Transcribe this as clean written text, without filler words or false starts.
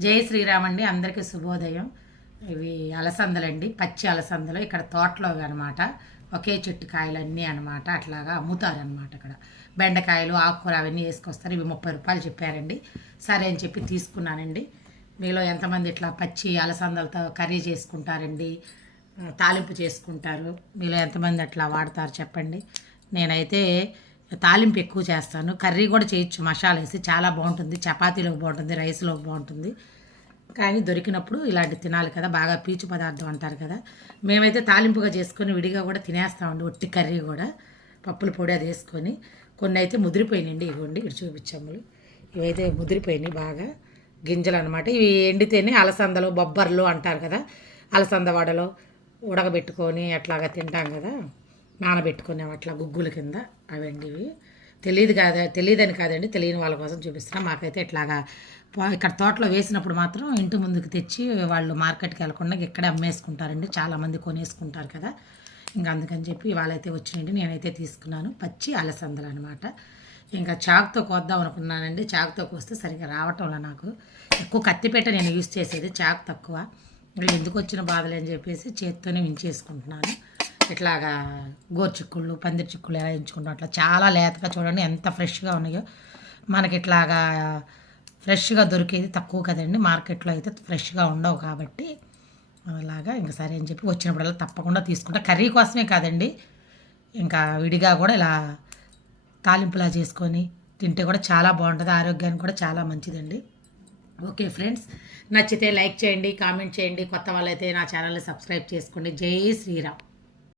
జై శ్రీరామ్ అండి. అందరికీ శుభోదయం. ఇవి అలసందలండి, పచ్చి అలసందలు. ఇక్కడ తోటలో అనమాట, ఒకే చెట్టు కాయలన్నీ అనమాట. అట్లాగా అమ్ముతారనమాట ఇక్కడ. బెండకాయలు, ఆకుకూర అవన్నీ వేసుకొస్తారు. ఇవి 30 రూపాయలు చెప్పారండి. సరే అని చెప్పి తీసుకున్నానండి. మీలో ఎంతమంది ఇట్లా పచ్చి అలసందలతో కర్రీ చేసుకుంటారండి, తాలింపు చేసుకుంటారు? మీలో ఎంతమంది అట్లా వాడతారు చెప్పండి. నేనైతే తాలింపు ఎక్కువ చేస్తాను. కర్రీ కూడా చేయొచ్చు మసాలా వేసి, చాలా బాగుంటుంది. చపాతీలోకి బాగుంటుంది, రైస్లోకి బాగుంటుంది. కానీ దొరికినప్పుడు ఇలాంటి తినాలి కదా, బాగా పీచు పదార్థం అంటారు కదా. మేమైతే తాలింపుగా చేసుకొని విడిగా కూడా తినేస్తామండి. ఒట్టి కర్రీ కూడా పప్పుల పొడి అది వేసుకొని. కొన్ని అయితే ముదిరిపోయినాయండి, ఇవ్వండి ఇటు చూపించాము. ఇవైతే ముదిరిపోయినాయి బాగా, గింజలు అనమాట. ఇవి ఎండితేనే అలసందలు, బొబ్బర్లు అంటారు కదా. అలసంద వడలో ఉడకబెట్టుకొని అట్లాగా తింటాం కదా, నానబెట్టుకునే అట్లా గుగ్గుల కింద. అవండి ఇవి. తెలియదని కాదండి, తెలియని వాళ్ళ కోసం చూపిస్తున్నాం. మాకైతే ఇట్లాగా ఇక్కడ తోటలో వేసినప్పుడు మాత్రం ఇంటి ముందుకు తెచ్చి వాళ్ళు మార్కెట్కి వెళ్ళకుండా ఇక్కడే అమ్మేసుకుంటారండి. చాలామంది కొనేసుకుంటారు కదా, ఇంకా అందుకని చెప్పి వాళ్ళైతే వచ్చినాయండి. నేనైతే తీసుకున్నాను పచ్చి అలసందలు అనమాట. ఇంకా చాకుతో కోద్దాం అనుకున్నానండి. చాకుతో కోస్తే సరిగ్గా రావటంలో నాకు ఎక్కువ కత్తిపేట నేను యూజ్ చేసేది, చాకు తక్కువ. ఎందుకు వచ్చిన బాధలు అని చెప్పేసి చేత్తోనే వించేసుకుంటున్నాను. ఇట్లాగా గోరుచిక్కుళ్ళు, పందిరి చిక్కుళ్ళు ఎలా ఎంచుకుంటాం అట్లా చాలా లేతగా. చూడండి ఎంత ఫ్రెష్గా ఉన్నాయో. మనకి ఇట్లాగా ఫ్రెష్గా దొరికేది తక్కువ కదండి, మార్కెట్లో అయితే ఫ్రెష్గా ఉండవు. కాబట్టి అలాగా ఇంకా సరే అని చెప్పి వచ్చినప్పుడల్లా తప్పకుండా తీసుకుంటా. కర్రీ కోసమే కాదండి, ఇంకా విడిగా కూడా ఇలా తాలింపులా చేసుకొని తింటే కూడా చాలా బాగుంటుంది. ఆరోగ్యానికి కూడా చాలా మంచిదండి. ఓకే ఫ్రెండ్స్, నచ్చితే లైక్ చేయండి, కామెంట్ చేయండి. కొత్త వాళ్ళైతే నా ఛానల్ని సబ్స్క్రైబ్ చేసుకోండి. జై శ్రీరామ్.